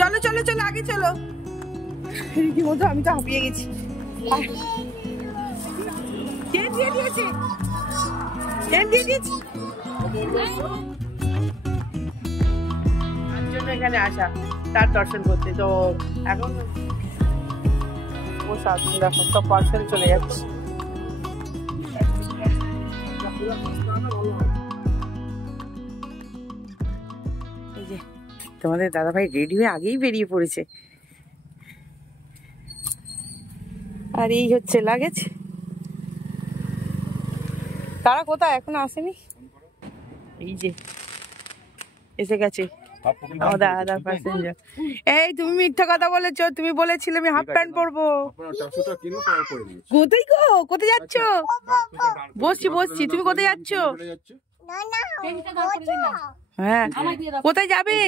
চলো চলো চলো আগে চলো। রীতিমতো আমি তো হাঁপিয়ে গেছি। এখানে আসা তার দর্শন করতে, তো এখন দেখো সব পার্সেল চলে যাচ্ছে। এই যে তোমাদের দাদা ভাই রেডি হয়ে আগেই বেরিয়ে পড়েছে, আর এই হচ্ছে লাগেজ। তারা কোথায় এখনো আসেনি? এই যে এসে গেছে দাদা প্যাসেঞ্জার। এই তুমি মিথ্যা কথা বলেছো, তুমি বলেছিলে আমি হাফ প্যান্ট পরবো। কোথায় গো, কোথায় যাচ্ছ? বসছি বসছি, তুমি কোথায় যাচ্ছ? হ্যাঁ কোথায় যাবে?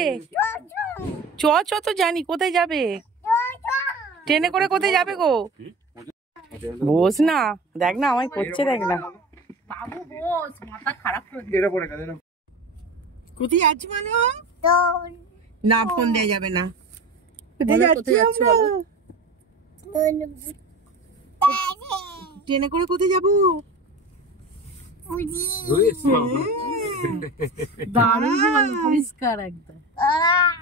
চ চ তো জানি, কোথায় যাবে? ট্রেনে করে কোথায় যাবে গো? বস না, দেখ না আমায় করছে, দেখ না। বাবু বস, মাথা খারাপ করে দিল। কোথায় যাচ্ছি মানে? না ফোন দেয়া যাবে না। কোথায় যাচ্ছি আমরা? ট্রেনে করে কোথায় যাবো? পরিষ্কার একদম।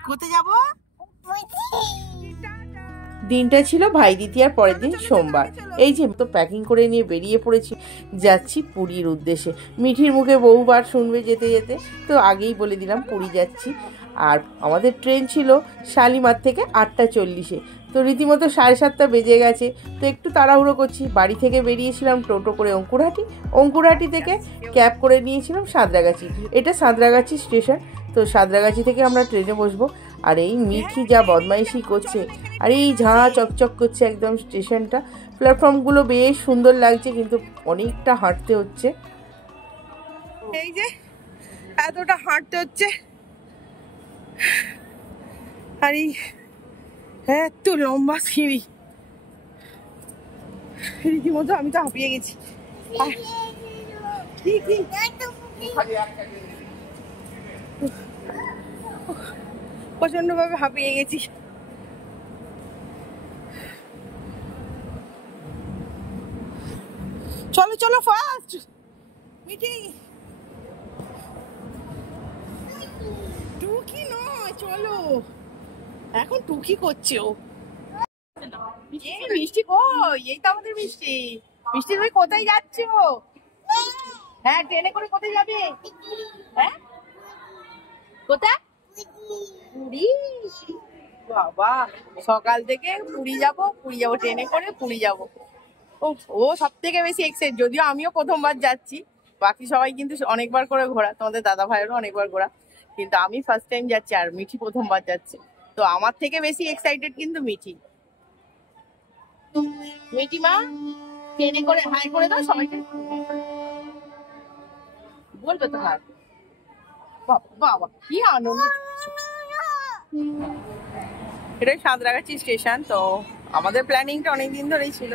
কোথায় যাবো? দিনটা ছিল ভাই দ্বিতীয়ার পরের দিন সোমবার। এই যে তো প্যাকিং করে নিয়ে বেরিয়ে পড়েছি, যাচ্ছি পুরীর উদ্দেশ্যে। মিঠির মুখে বহুবার শুনবে যেতে যেতে, তো আগেই বলে দিলাম পুরী যাচ্ছি। আর আমাদের ট্রেন ছিল শালিমার থেকে 8:40-এ, তো রীতিমতো 7:30 বেজে গেছে। তো একটু তাড়াহুড়ো করছি। বাড়ি থেকে বেরিয়েছিলাম টোটো করে অঙ্কুরহাটি থেকে ক্যাব করে নিয়েছিলাম সাঁতরাগাছি। এটা সাঁতরাগাছি স্টেশন, তো সাঁতরাগাছি থেকে আমরা ট্রেনে বসবো। আর এই মিঠি যা বদমাইশি করছে, আর এই ঝাঁ চকচক করছে একদম স্টেশনটা। প্ল্যাটফর্মগুলো বেশ সুন্দর লাগছে, কিন্তু অনেকটা হাঁটতে হচ্ছে। এই যে এতটা হাঁটতে হচ্ছে, আর এই এত লম্বা সিঁড়ি, রীতিমতো আমি তো হাঁপিয়ে গেছি। প্রচন্ড ভাবে হাঁপিয়ে গেছি। চলো চলো ফাস্ট মিটি। টুকি নয়, চলো এখন টুকি করছে ও। মিষ্টি কই? এই তো আমাদের মিষ্টি। মিষ্টি তুমি কোথায় যাচ্ছ? হ্যাঁ ট্রেনে করে কোথায় যাবে? হ্যাঁ কোথায়? পুরী। বাবা সকাল থেকে পুরী যাবো ট্রেনে করে পুরী যাবো। ও সব থেকে বেশি এক্সাইট, যদিও আমিও প্রথমবার যাচ্ছি, বাকি সবাই কিন্তু অনেকবার করে ঘোরা, তোমাদের দাদা ভাইয়েরও অনেকবার ঘোরা, কিন্তু আমি ফার্স্ট টাইম যাচ্ছি আর মিঠি প্রথমবার যাচ্ছে। তো আমার থেকে বেশি এক্সাইটেড কিন্তু মিঠি। মিঠি মা ট্রেনে করে হাই করে দাও সবাইকে, বলবে তো হাই। বাবা কি আনন্দ। এটাই সাঁতরাগাছি স্টেশন। তো আমাদের প্ল্যানিংটা অনেকদিন ধরেই ছিল,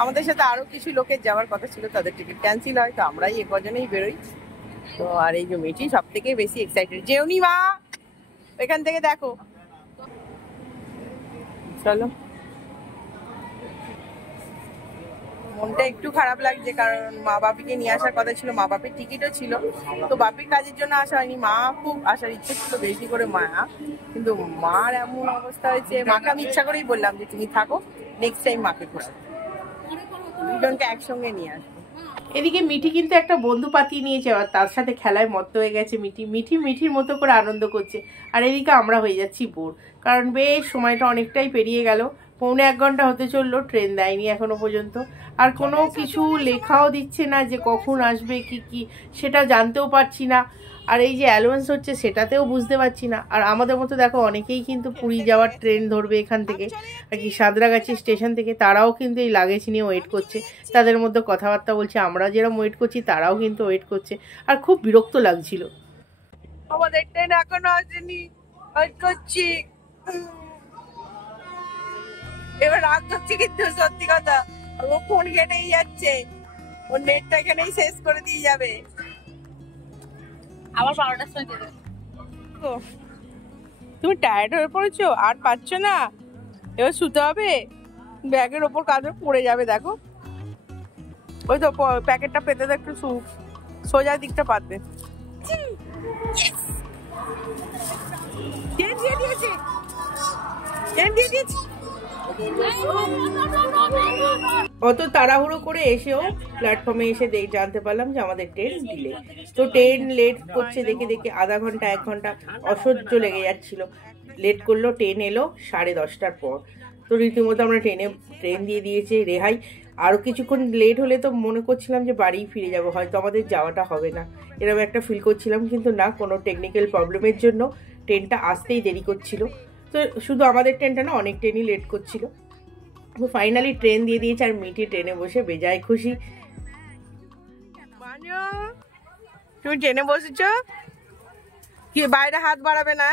আমাদের সাথে আরো কিছু লোকের যাওয়ার কথা ছিল, তাদের টিকিট ক্যান্সেল হয়, তো আমরাই কজনেই বেরোই। তো আর এই যে মিঠি সব থেকে বেশি এক্সাইটেড। যেওনি মা এখান থেকে দেখো, চলো। মনটা একটু খারাপ লাগছে, কারণ মা বাপিকে নিয়ে আসার কথা ছিল, মা বাপির টিকিটও ছিল, তো বাপির কাজের জন্য আসা হয়নি। মা খুব আসার ইচ্ছে ছিল বেশি করে মায়া, কিন্তু মার এমন অবস্থা হয়েছে, মাকে আমি ইচ্ছা করেই বললাম যে তুমি থাকো, নেক্সট টাইম মাকে ঘোরা, দুজনকে একসঙ্গে নিয়ে আসবো। এদিকে মিঠি কিন্তু একটা বন্ধু পাতিয়ে নিয়েছে, আর তার সাথে খেলায় মত্ত হয়ে গেছে। মিঠির মতো করে আনন্দ করছে, আর এদিকে আমরা হয়ে যাচ্ছি বোর, কারণ বেশ সময়টা অনেকটাই পেরিয়ে গেল। 1.25 ঘন্টা হতে চললো, ট্রেন দেয়নি এখনো পর্যন্ত, আর কোনো কিছু লেখাও দিচ্ছে না যে কখন আসবে কি সেটা জানতেও পারছি না। আর এই যে অ্যালাউন্স হচ্ছে সেটাতেও বুঝতে পারছি না। আর আমাদের মতো দেখো অনেকেই কিন্তু পুরী যাওয়ার ট্রেন ধরবে এখান থেকে, আর কি সাঁতরাগাছি স্টেশন থেকে, তারাও কিন্তু এই লাগেজ নিয়ে ওয়েট করছে। তাদের মধ্যে কথাবার্তা বলছে, আমরা যেরকম ওয়েট করছি তারাও কিন্তু ওয়েট করছে, আর খুব বিরক্ত লাগছিল। আমাদের ট্রেন এখনো আসেনি, ওয়েট করছি। এবার রাগ করছি কিন্তু সত্যি কথা, ও ফোন কেটেই যাচ্ছে, ওর নেটটা এখানেই শেষ করে দিয়ে যাবে। আবার 12টার সময় দেবে। তুমি টায়ার্ড হয়ে পড়েছো, আর পারছো না, এবার শুতে হবে। ব্যাগের ওপর কাঁধে পড়ে যাবে, দেখো ওই তো প্যাকেটটা পেতে তো একটু সোজা দিকটা পাতবে। অত তাড়াহুড়ো করে এসেও প্ল্যাটফর্মে এসে জানতে পারলাম যে আমাদের ট্রেন ডিলে। তো ট্রেন লেট করছে দেখে দেখে আধা ঘন্টা 1 ঘন্টা অসহ্য লেগে যাচ্ছিল। লেট করলো, ট্রেন এলো 10:30টার পর। তো রীতিমতো আমরা ট্রেন দিয়ে দিয়েছে রেহাই। আরও কিছুক্ষণ লেট হলে তো মনে করছিলাম যে বাড়ি ফিরে যাব, হয়তো আমাদের যাওয়াটা হবে না, এরকম একটা ফিল করছিলাম। কিন্তু না, কোনো টেকনিক্যাল প্রবলেমের জন্য ট্রেনটা আসতেই দেরি করছিল। তো শুধু আমাদের ট্রেনটা না, অনেক ট্রেনই লেট করছিল। তো ফাইনালি ট্রেন দিয়ে দিয়েছে, আর মিঠি ট্রেনে বসে বেজায় খুশি। তুমি ট্রেনে বসেছ, কি বাইরে হাত বাড়াবে না,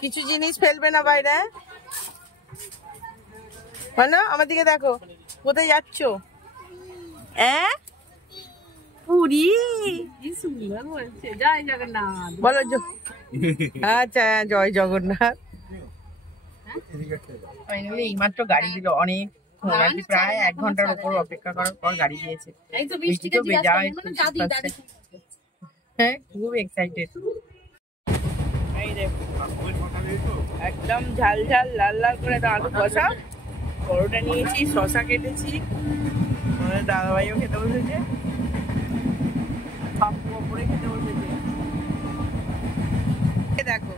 কিছু জিনিস ফেলবে না বাইরে। মানে আমার দিকে দেখো, কোথায় যাচ্ছ? পুরী। জয় জগন্নাথ বলো। আচ্ছা, জয় জগন্নাথ। ফাইনালি এইমাত্র গাড়ি দিল, অনেক প্রায় 1 ঘন্টার উপর অপেক্ষা করার পর গাড়ি দিয়েছে। হ্যাঁ, খুব এক্সাইটেড। একদম ঝাল ঝাল লাল লাল করে আলু কষা, পরোটা নিয়েছি, শশা কেটেছি, আমাদের দাদাভাইও খেতে বসেছে, পাপ্পু ওপরে খেতে বসেছে। দেখো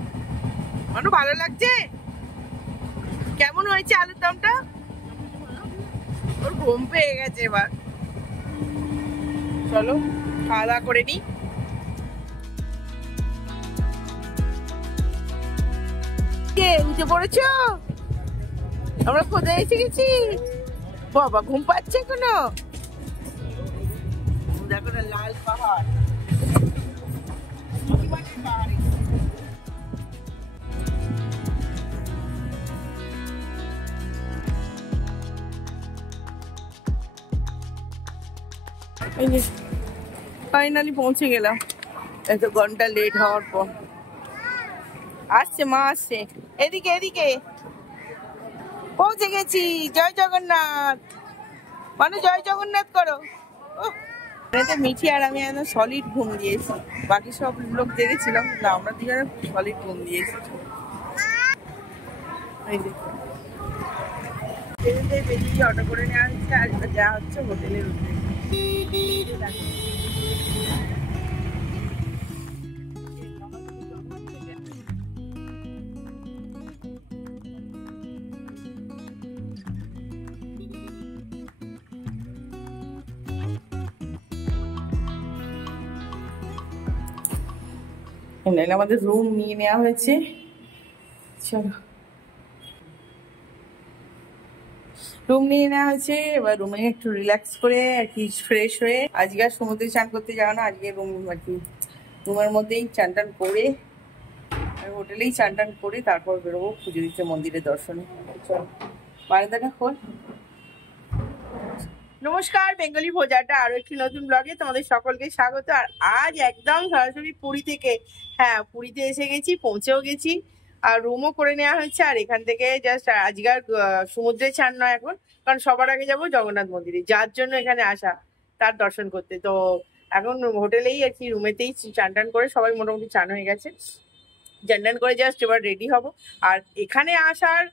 মানু, ভালো লাগছে? কেমন হয়েছে আলুর দমটা? ওর ঘুম পেয়ে গেছে এবার। চলো খাওয়া দাওয়া করে নি। উঠে পড়েছ? আমরা কোথায় এসে গেছি? বাবা ঘুম পাচ্ছে এখনো? দেখো না, লাল পাহাড়। ফাইনালি পৌঁছে গেলাম, এত ঘন্টা লেট হওয়ার পর। আসছে মা, আসছে, এদিকে এদিকে পৌঁছে গেছি। জয় জগন্নাথ। মানে জয় জগন্নাথ করো। মিঠি আর আমি একদম সলিড ঘুম দিয়েছি, বাকি সব লোক জেগেছিলাম, কিন্তু আমরা দুজনে সলিড ঘুম দিয়েছি। বেরিয়ে অটো করে নেওয়া হচ্ছে, আর যা হচ্ছে হোটেলের উদ্দেশ্যে। আমাদের রুম নিয়ে নেওয়া হয়েছে। চলো, রুম নিয়ে নেওয়া হয়েছে। এবার রুমে একটু রিল্যাক্স করে আর কি, ফ্রেশ হয়ে, আজকে আর সমুদ্রে চান করতে যাওয়া না, আজকে রুম আর কি রুমের মধ্যেই চান টান করে, হোটেলেই চান টান করে তারপর বেরোবো পুজো দিতে মন্দিরের দর্শনে। চলো বারান্দাটা খোল। নমস্কার, বেঙ্গলি ভোজাটা আরো একটি নতুন ব্লগে তোমাদের সকলকে স্বাগত। আর আজ একদম সরাসরি পুরী থেকে, হ্যাঁ পুরীতে এসে গেছি, পৌঁছেও গেছি, আর রুমও করে নেওয়া হয়েছে। আর এখান থেকে জাস্ট আজকাল সমুদ্রে চান নয় এখন, কারণ সবার আগে যাবো জগন্নাথ মন্দিরে, যার জন্য এখানে আসা, তার দর্শন করতে। তো এখন হোটেলেই আর কি, রুমেতেই চান টান করে সবাই মোটামুটি চান হয়ে গেছে, চান টান করে জাস্ট এবার রেডি হব। আর এখানে আসার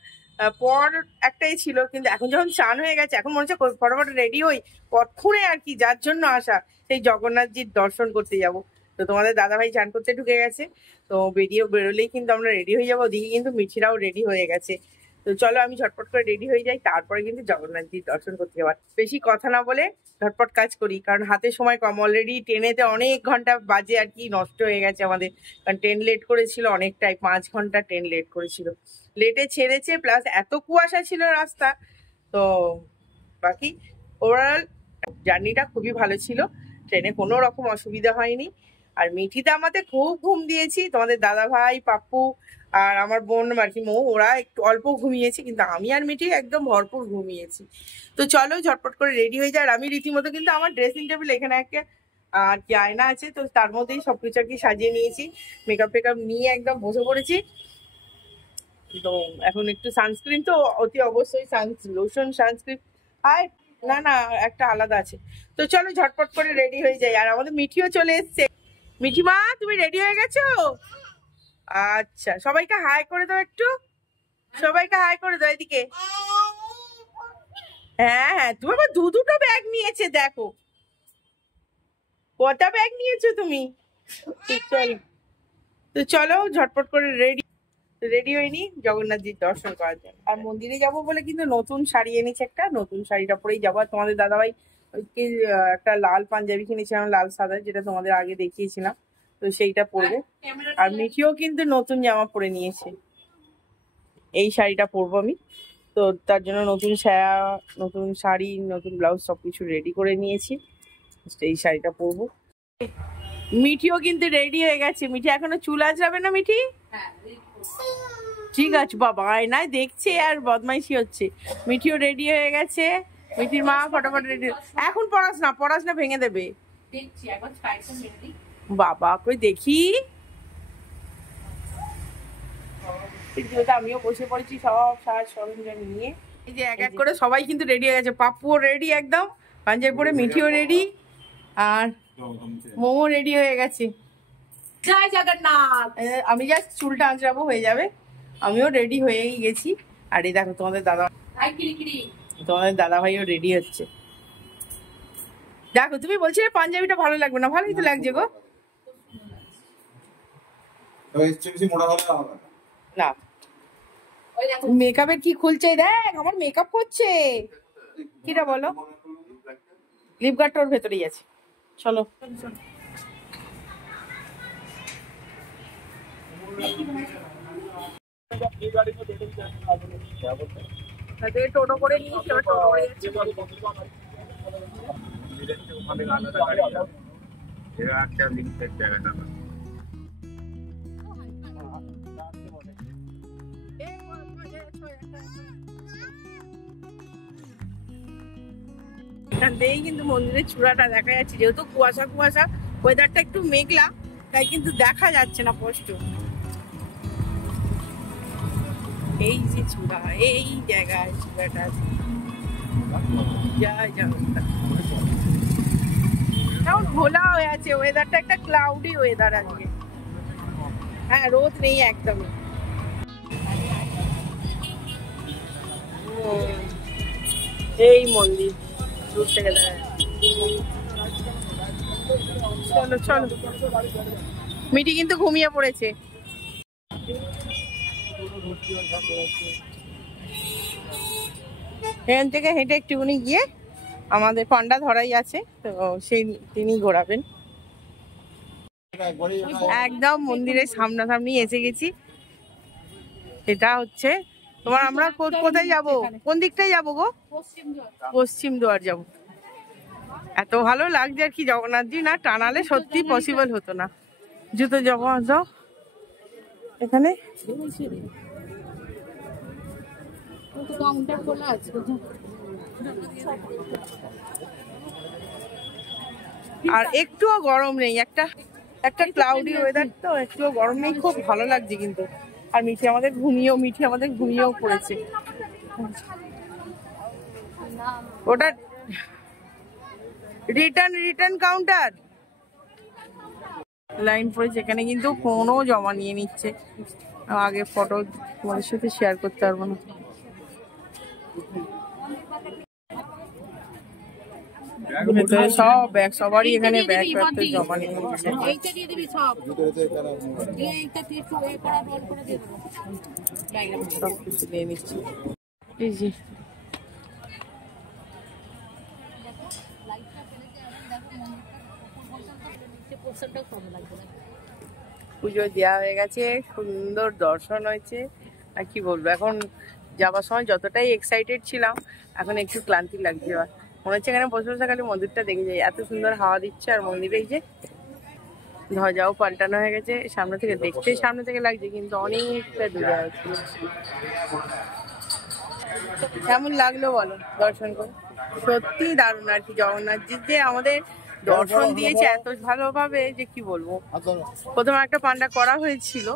পর একটাই ছিল, কিন্তু এখন যখন চান হয়ে গেছে, এখন মনে হচ্ছে ফটাফট রেডি হই কতক্ষণে আর কি, যার জন্য আসা, সেই জগন্নাথজির দর্শন করতে যাব। তো তোমাদের দাদাভাই চান করতে ঢুকে গেছে, তো বেরোলেই কিন্তু আমরা রেডি হয়ে যাবো। ওদিকে কিন্তু মিঠিরাও রেডি হয়ে গেছে। তো চলো আমি ঝটপট করে রেডি হয়ে যাই, তারপরে কিন্তু জগন্নাথজির দর্শন করতে যাবার। বেশি কথা না বলে ঝটপট কাজ করি, কারণ হাতে সময় কম। অলরেডি ট্রেনেতে অনেক ঘন্টা বাজে আর কি নষ্ট হয়ে গেছে আমাদের, কারণ ট্রেন লেট করেছিল অনেকটাই, 5 ঘন্টা ট্রেন লেট করেছিল, লেটে ছেড়েছে, প্লাস এত কুয়াশা ছিল রাস্তা। তো বাকি ওভারঅল জার্নিটা খুবই ভালো ছিল, ট্রেনে কোনো রকম অসুবিধা হয়নি। আর মিঠিতে আমাদের খুব ঘুম দিয়েছি, তোমাদের দাদা ভাই, পাপ্পু আর আমার বোন আর কি মৌ, ওরা একটু অল্প ঘুমিয়েছে, কিন্তু আমি আর মিঠি একদম ভরপুর ঘুমিয়েছি। তো চলো ঝটপট করে রেডি হয়ে যায়। আর আমি রীতিমতো কিন্তু আমার ড্রেসিং টেবিল এখানে একটা আর কি আয়না আছে, তো তার মধ্যেই সবকিছু আর কি সাজিয়ে নিয়েছি, মেকআপ টেকআপ নিয়ে একদম বসে পড়েছি। তো এখন একটু সানস্ক্রিন তো অতি অবশ্যই লোশন সানস্ক্রিন আর না না একটা আলাদা আছে। তো চলো ঝটপট করে রেডি হয়ে যাই। আর আমাদের মিঠিও চলে এসছে। মিঠিমা তুমি রেডি হয়ে গেছো? আচ্ছা সবাইকে হাই করে দাও একটু, সবাইকে হাই করে দাও এদিকে। হ্যাঁ হ্যাঁ তুমি আবার দুটো ব্যাগ নিয়েছে, দেখো কটা ব্যাগ নিয়েছো তুমি। চলো তো চলো ঝটপট করে রেডি হয়নি জগন্নাথজির দর্শন করার জন্য। আর মন্দিরে যাব বলে কিন্তু নতুন শাড়ি এনেছে, একটা নতুন শাড়িটা পরেই যাবো। আর তোমাদের দাদাভাই একটা লাল পাঞ্জাবি কিনেছিলাম, লাল সাদা, যেটা তোমাদের আগে দেখিয়েছিলাম, তো সেইটা পরবে। আর মিঠিও কিন্তু নতুন জামা পরে নিয়েছে, এই শাড়িটা পরবো আমি। তো তার জন্য নতুন সায়া, নতুন শাড়ি, নতুন ব্লাউজ সবকিছু রেডি করে নিয়েছি, এই শাড়িটা পরবো। মিঠিও কিন্তু রেডি হয়ে গেছে। মিঠি এখনো চুল আঁচড়াবে না মিঠি? ঠিক আছে বাবা, আয়নায় দেখছে আর বদমাইশি হচ্ছে। মিঠিও রেডি হয়ে গেছে। মিঠির মা ফটাফট রেডি। এখন পড়াস না ভেঙে দেবে। বাবা কই দেখি, আমিও বসে পড়েছি সব সাজ সরঞ্জাম নিয়ে। এই যে এক এক করে সবাই কিন্তু রেডি হয়ে গেছে। পাপ্পুও রেডি একদম পাঞ্জাবি পরে, মিঠিও রেডি, আর মোমো রেডি হয়ে গেছে। জয় জগন্নাথ। আমি জাস্ট চুলটা আঁচড়াবো, হয়ে যাবে। আমিও রেডি হয়েই গেছি। আর এই দেখো তোমাদের দাদা ভাইও রেডি হচ্ছে। দেখো তুমি বলছিলে পাঞ্জাবিটা ভালো লাগবে না, ভালোই তো লাগছে গো। না মেকআপের কি খুলছে, দেখ আমার মেকআপ করছে। কিটা বলো, লিপ গার্ডটা ওর ভেতরেই আছে। চলো টোটো করে নিয়েছি, টোটো করে এখান থেকেই কিন্তু মন্দিরের চূড়াটা দেখা যাচ্ছে। যেহেতু কুয়াশা ওয়েদারটা একটু মেঘলা, তাই কিন্তু দেখা যাচ্ছে না স্পষ্ট। এই যে চূড়া, এই জায়গায় চূড়াটা আছে। এখন ঘোলা হয়ে আছে ওয়েদারটা, একটা ক্লাউডি ওয়েদার আজকে। হ্যাঁ রোদ নেই একদমই। এই মন্দির দূর থেকে দেখা যাচ্ছে। চলো মিটি কিন্তু ঘুমিয়ে পড়েছে। এখান থেকে হেঁটে একটুখানি গিয়ে আমাদের পান্ডা ধরাই আছে, তো তিনি ঘোরাবেন। একদম মন্দিরের সামনাসামনি এসে গেছি। এটা হচ্ছে তোমার, আমরা কোথায় যাব, কোন দিকটায় যাবো গো? পশ্চিম দুয়ার যাব। এত ভালো লাগছে আর কি, জগন্নাথজি না টানালে সত্যি পসিবল হতো না। জুতো জমা দাও এখানে। আর একটুও গরম নেই, একটা ক্লাউডি ওয়েদার, তো একটুও গরম নেই, খুব ভালো লাগছে কিন্তু। আর মিঠি আমাদের ঘুমিয়েও পড়েছে। ওটা রিটার্ন কাউন্টার, লাইন পড়েছে এখানে কিন্তু ফোনও জমা নিয়ে নিচ্ছে। আগে ফটো তোমাদের সাথে শেয়ার করতে পারবো না। সব ব্যাগ, সবারই এখানে ব্যাগ জমা নিয়ে নিচ্ছে। সব কিছু নিয়ে নিচ্ছে। পুজো দেওয়া হয়ে গেছে, সুন্দর দর্শন হয়েছে। আর কি বলবো, এখন যাবার সময় যতটাই এক্সাইটেড ছিলাম, এখন একটু ক্লান্তি লাগছে। মনে হচ্ছে এখানে বসে বসে খালি মন্দিরটা দেখে যাই, এত সুন্দর হাওয়া দিচ্ছে। আর মন্দিরে এই যে ধ্বজাও পাল্টানো হয়ে গেছে, সামনে থেকে লাগছে, কিন্তু অনেকটা দূরে আছে। কেমন লাগলো বলো দর্শন করে? সত্যি দারুণ আর কি। জগন্নাথজির যে আমাদের দর্শন দিয়েছে এত ভালোভাবে যে কি বলবো। প্রথমে একটা পান্ডা করা হয়েছিল,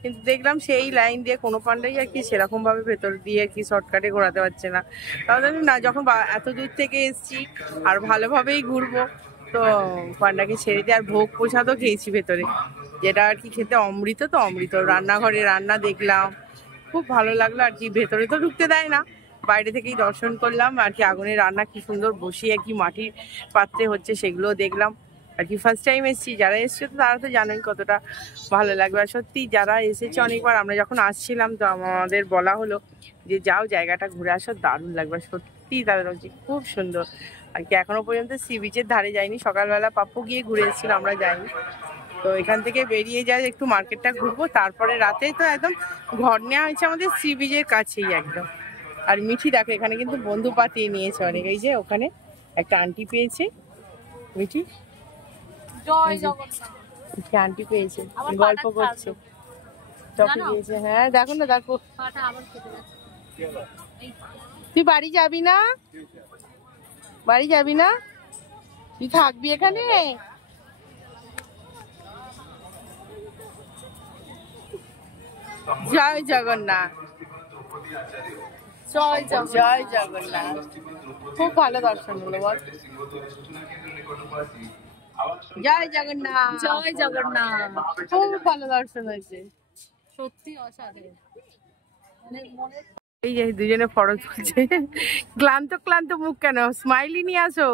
কিন্তু দেখলাম সেই লাইন দিয়ে কোনো পান্ডাই আর কি সেরকম ভাবে ভেতর দিয়ে কি শর্টকাটে ঘোরাতে পারছে না। তাহলে না, যখন এত দূর থেকে এসছি আর ভালোভাবেই ঘুরবো, তো পান্ডাকে ছেড়ে দিয়ে আর ভোগ প্রসাদও খেয়েছি ভেতরে, যেটা আর কি খেতে অমৃত। তো অমৃত রান্নাঘরে রান্না দেখলাম, খুব ভালো লাগলো আর কি। ভেতরে তো ঢুকতে দেয় না, বাইরে থেকেই দর্শন করলাম আর কি। আগুনের রান্না কি সুন্দর বসিয়ে কি মাটির পাত্রে হচ্ছে সেগুলো দেখলাম আর কি। ফার্স্ট টাইম এসেছি, যারা এসছে তো তারা তো জানেন কতটা ভালো লাগবে। আর সত্যি যারা এসেছে অনেকবার, আমরা যখন আসছিলাম তো আমাদের বলা হলো যে যাও জায়গাটা ঘুরে আসো, দারুণ লাগবে। সত্যি দারুণ হচ্ছে, খুব সুন্দর আর কি। এখনো পর্যন্ত সি বিচের ধারে যাইনি, সকালবেলা পাপ্পু গিয়ে ঘুরে এসেছিল, আমরা যাইনি। তো এখান থেকে বেরিয়ে যাই, একটু মার্কেটটা ঘুরবো, তারপরে রাতে তো একদম ঘর নেওয়া হয়েছে আমাদের সি বিচের কাছেই একদম। আর মিঠি দেখো এখানে কিন্তু বন্ধু পাতিয়ে নিয়েছে অনেক। এই যে ওখানে একটা আন্টি পেয়েছে, মিঠি আন্টি পেয়েছে, গল্প করছে, চকি দিয়েছে। হ্যাঁ দেখো না, দেখো। তুই বাড়ি যাবি না? বাড়ি যাবি না? তুই থাকবি এখানে? জয় জগন্নাথ, জয় জয় জগন্নাথ। খুব ভালো দর্শন হলো বল। জয় জগন্নাথ, জয় জগন্নাথ। খুব ভালো দর্শন হয়েছে, সত্যি অসাধারণ। এই যে দুজনে ফটো তুলছে, ক্লান্ত ক্লান্ত মুখ কেন, স্মাইলি নিয়ে আসো।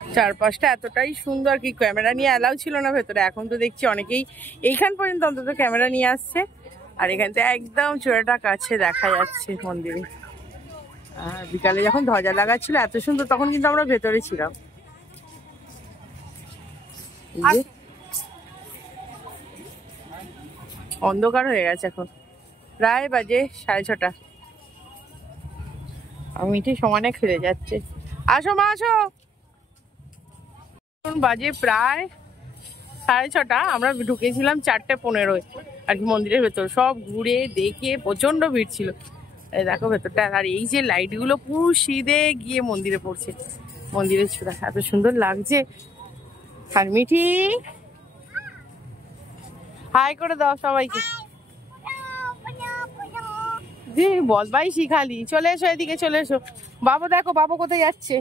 চারপাশটা এতটাই সুন্দর কি ক্যামেরা নিয়ে অ্যালাউ ছিল না ভেতরে, এখন তো দেখছি অনেকেই এইখান পর্যন্ত অন্তত ক্যামেরা নিয়ে আসছে। আর এখান থেকে একদম চূড়াটা কাছে দেখা যাচ্ছে মন্দিরে। আর বিকালে যখন ধ্বজা লাগাচ্ছিল এত সুন্দর, তখন কিন্তু আমরা ভেতরে ছিলাম। অন্ধকার হয়ে গেছে এখন, প্রায় বাজে 6:30। আর মিঠি সমানে খেলে যাচ্ছে। আসো মা আসো। বাজে প্রায় 6:30, আমরা ঢুকেছিলাম 4:15 আর কি মন্দিরের ভেতর। সব ঘুরে দেখে প্রচন্ড ভিড় ছিল। দেখো ভেতরটা, আর এই যে লাইট গুলো পুরো সিধে গিয়ে মন্দিরে পড়ছে, মন্দিরের চূড়া এত সুন্দর লাগছে। আর মিঠি হাই করে দাও সবাইকে, বলবাই শিখালি। চলে এসো এদিকে, চলে এসো। বাবু দেখো, বাবু কোথায় যাচ্ছে?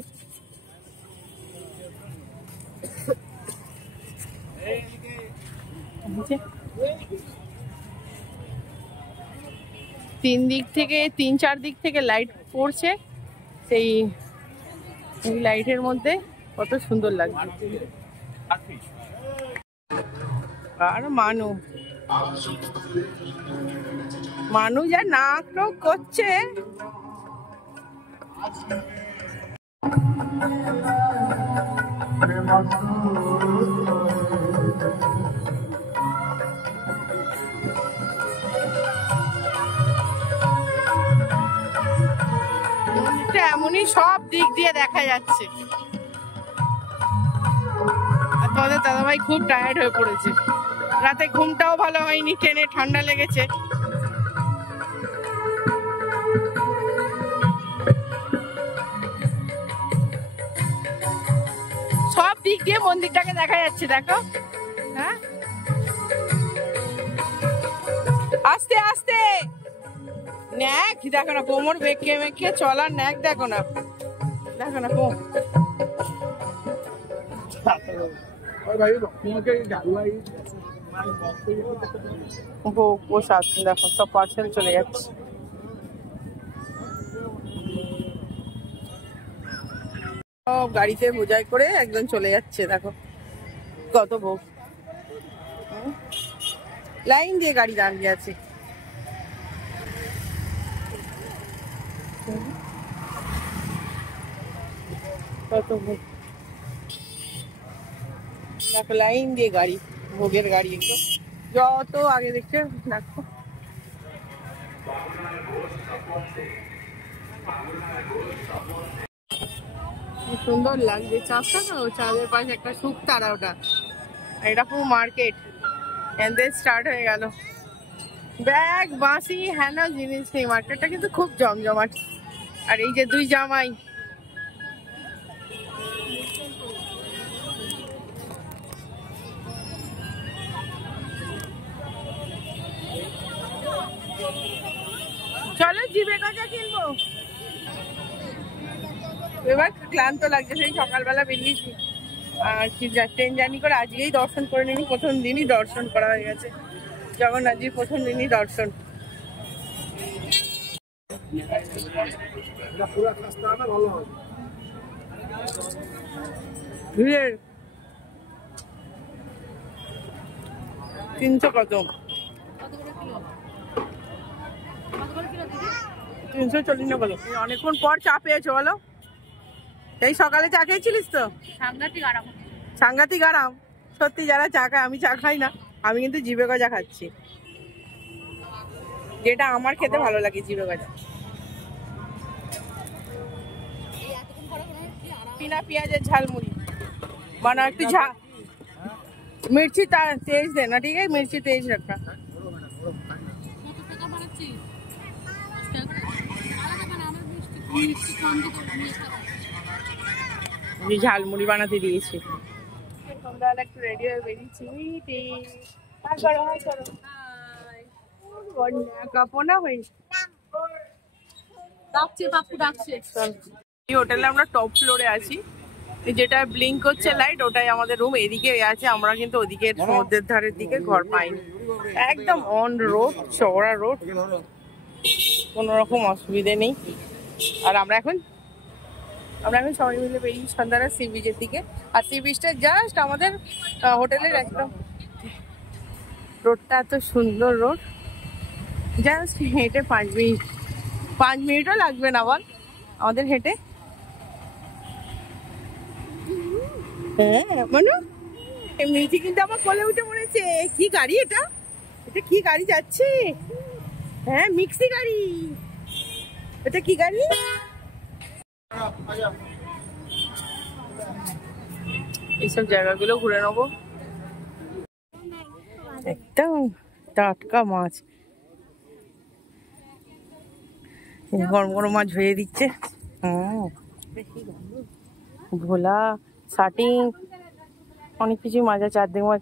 তিন চার দিক থেকে লাইট পড়ছে, সেই লাইটের মধ্যে কত সুন্দর লাগছে। আর মানু যা নাক টোক করছে। এমনই সব দিক দিয়ে দেখা যাচ্ছে। আর তোমাদের দাদাভাই খুব টায়ার্ড হয়ে পড়েছে, রাতে ঘুমটাও ভালো হয়নি, ট্রেনে ঠান্ডা লেগেছে। সব দিক দিয়ে মন্দিরটাকে দেখা যাচ্ছে, দেখো। হ্যাঁ আস্তে আস্তে ন্যাক দেখো না, কোমর বেঁকে বেঁকে চলার ন্যাক দেখো না, দেখো না কোম। প্রসাদ দেখো, সব পার্সেল চলে যাচ্ছে। সব গাড়িতে বোঝাই করে একদম চলে যাচ্ছে, দেখো কত ভোগ। লাইন দিয়ে গাড়ি দাঁড়িয়ে আছে। কত ভোগ দেখো, লাইন দিয়ে গাড়ি, ভোগের গাড়ি এগুলো যত আগে দেখছে দেখো। সুন্দর লাগছে চাঁদটা, তো চাঁদের পাশে একটা শুকতারা, ওটা এটা পুরো মার্কেট। এন্ড স্টার্ট হয়ে গেল ব্যাগ বাঁশি হ্যান জিনিস নেই, মার্কেটটা কিন্তু খুব জমজমাট। আর এই যে দুই জামাই, গজা কিনবো। এবার ক্লান্ত লাগছে, সেই সকালবেলা বেরিয়েছি আর কি ট্রেন জার্নি করে আজকেই দর্শন করে নিনি। প্রথম দিনই দর্শন করা হয়ে গেছে, জগন্নাথজির প্রথম দিনই দর্শন। ভিড়ের 300 কত, 340 না কত। অনেকক্ষণ পর চা পেয়েছো বলো? এই সকালে চা খেয়েছিলিস তো? সাংঘাতিক আরাম সত্যি। যারা চা খায়, আমি চা খাই না, আমি কিন্তু জিভে গজা খাচ্ছি, যেটা আমার খেতে ভালো লাগে, জিভে গজা। বিনা পেঁয়াজের ঝালমুড়ি বানা, একটু मिर्ची तेज देना, ठीक है? मिर्ची तेज रखना। ঝালমুড়ি বানাতে দিয়েছি। একটু রেডি হয়ে বেরিয়েছি। এই হোটেলে আমরা টপ ফ্লোরে আছি, যেটা ব্লিঙ্ক করছে লাইট, ওটাই আমাদের রুম। এদিকে আছে, আমরা কিন্তু ওদিকে সমুদ্রের ধারের দিকে ঘর পাইনি। একদম অন রোড, চওড়া রোড, কোনো রকম অসুবিধে নেই। আর আমরা এখন সবাই মিলে বেরিয়ে সন্ধ্যারা সি বিচের দিকে। আর সি বিচটা জাস্ট আমাদের হোটেলের একদম, রোডটা এত সুন্দর রোড, জাস্ট হেঁটে 5 মিনিটও লাগবে না বল আমাদের হেঁটে। হ্যাঁ মানু, এমনিতে কিন্তু আমার কোলে উঠে মনেছে কি গাড়ি এটা, এটা কি গাড়ি যাচ্ছে? হ্যাঁ মিক্সি গাড়ি, এটা কি গাড়ি? এইসব জায়গাগুলো ঘুরে নেবো। একদম টাটকা মাছ, গরম গরম মাছ ভেজে দিচ্ছে। ভোলা, শাটিং, অনেক কিছু মাছ আছে, আর্ধেক মাছ,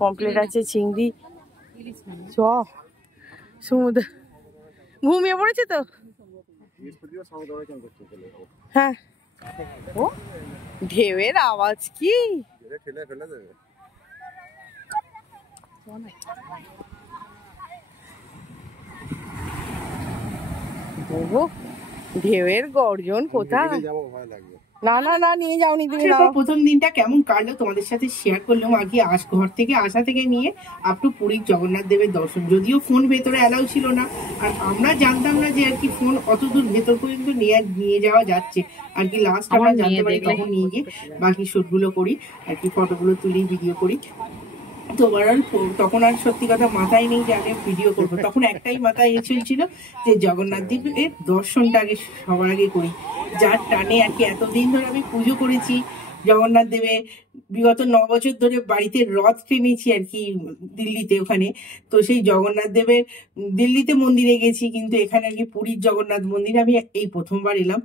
পমপ্লেট আছে, চিংড়ি, সমুদ্র। ঘুমিয়ে পড়েছে তো? হ্যাঁ, ও ঢেউয়ের আওয়াজ কি! ঢেউয়ের গর্জন কোথায়! না না না, নিয়ে যাওনি তুমি। প্রথম দিনটা কেমন কাটলো তোমাদের সাথে শেয়ার করলাম আর কি। ঘর থেকে আসা থেকে নিয়ে আপ টু পুরীর জগন্নাথ দেবের দর্শন। যদিও ফোন ভেতরে অ্যালাউ ছিল না, আর আমরা জানতাম না যে আর কি ফোন অত দূর ভেতর পর্যন্ত নিয়ে যাওয়া যাচ্ছে আর কি। লাস্ট আমরা জানতে পারি, তখন নিয়ে গিয়ে বাকি শুটগুলো করি আর কি, ফটোগুলো তুলি, ভিডিও করি। তো ওভারঅল তখন আর সত্যি কথা মাথায় নেই যে আগে ভিডিও করবো। তখন একটাই মাথায় চলছিল যে জগন্নাথ দেবের দর্শনটা আগে সবার আগে করি, যার টানে আর কি। এতদিন ধরে আমি পুজো করেছি জগন্নাথ দেবে, বিগত 9 বছর ধরে বাড়িতে রথ টেনেছি আর কি দিল্লিতে, ওখানে। তো সেই জগন্নাথ দেবের দিল্লিতে মন্দিরে গেছি, কিন্তু এখানে আর কি পুরীর জগন্নাথ মন্দিরে আমি এই প্রথমবার এলাম।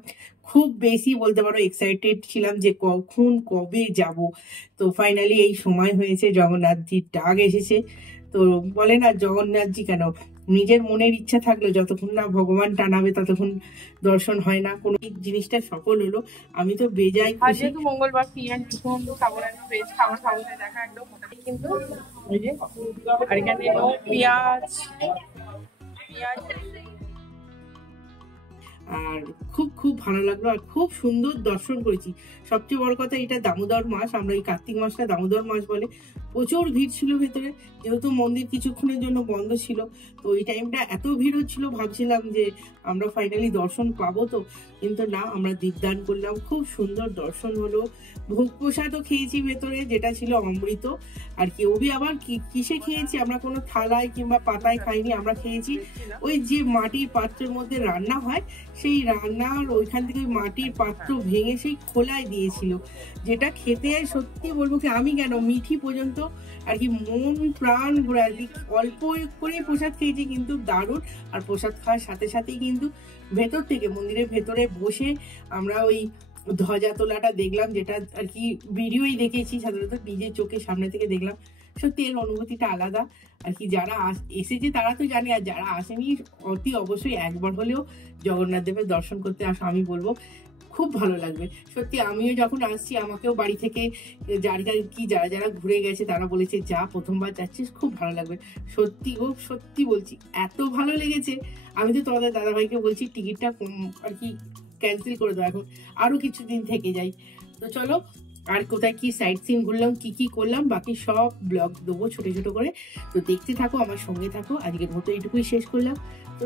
খুব বেশি বলতে পারো এক্সাইটেড ছিলাম যে কখন কবে যাব। তো ফাইনালি এই সময় হয়েছে, জগন্নাথজির ডাক এসেছে। তো বলে না জগন্নাথজি কেন, নিজের মনের ইচ্ছা থাকলে যতক্ষণ না ভগবান টানাবে ততক্ষণ দর্শন হয় না। কোনো জিনিসটা সফল হলো, আমি তো বেজায় খুশি। যেহেতু মঙ্গলবার খাবার খাবো দেখা একদম, কিন্তু ওই যে আর এখানে পেঁয়াজ আর খুব খুব ভালো লাগলো, আর খুব সুন্দর দর্শন করেছি। সবচেয়ে বড় কথা, এটা দামোদর মাস, আমরা এই কার্তিক মাসটা দামোদর মাস বলে। প্রচুর ভিড় ছিল ভেতরে, যেহেতু মন্দির কিছুক্ষণের জন্য বন্ধ ছিল। তো এই টাইমটা এত ভিড় হচ্ছিল, ভাবছিলাম যে আমরা ফাইনালি দর্শন পাবো তো, কিন্তু না, আমরা দীপদান করলাম, খুব সুন্দর দর্শন হলো। ভোগ প্রসাদও খেয়েছি ভেতরে, যেটা ছিল অমৃত আর কি। ওবি আবার কিসে খেয়েছি আমরা, কোনো থালায় কিংবা পাতায় খাইনি, আমরা খেয়েছি ওই যে মাটির পাত্রের মধ্যে রান্না হয়, সেই রান্নার ওইখান থেকে মাটির পাত্র ভেঙে সেই খোলায় দিয়েছিল, যেটা খেতে সত্যি বলবো কি, আমি কেন মিঠি পর্যন্ত আর কি মন প্রাণ ভরে আর কি। অল্প করে প্রসাদ খেয়েছি, কিন্তু দারুণ। আর প্রসাদ খাওয়ার সাথে সাথেই কিন্তু ভেতর থেকে মন্দিরের ভেতরে বসে আমরা ওই ধ্বজা তোলাটা দেখলাম, যেটা আর কি ভিডিওই দেখেছি, সাধারণত নিজের চোখের সামনে থেকে দেখলাম। সত্যি এর অনুভূতিটা আলাদা আর কি। যারা এসেছে তারা তো জানে, আর যারা আসেনি অতি অবশ্যই একবার হলেও জগন্নাথ দেবের দর্শন করতে আসো। আমি বলবো খুব ভালো লাগবে সত্যি। আমিও যখন আসছি আমাকেও বাড়ি থেকে যারা যারা ঘুরে গেছে তারা বলেছে যা প্রথমবার যাচ্ছিস খুব ভালো লাগবে। সত্যি গো, সত্যি বলছি এত ভালো লেগেছে। আমি তো তোমাদের দাদাভাইকে বলছি টিকিটটা আর কি ক্যান্সেল করে দাও, এখন আরো কিছুদিন থেকে যাই। তো চলো, আর কোথায় কি সাইট সিন ঘুরলাম, কি কি করলাম, বাকি সব ব্লগ দেবো ছোট ছোট করে। তো দেখতে থাকো, আমার সঙ্গে থাকো। আজকের মতো এইটুকুই শেষ করলাম। তো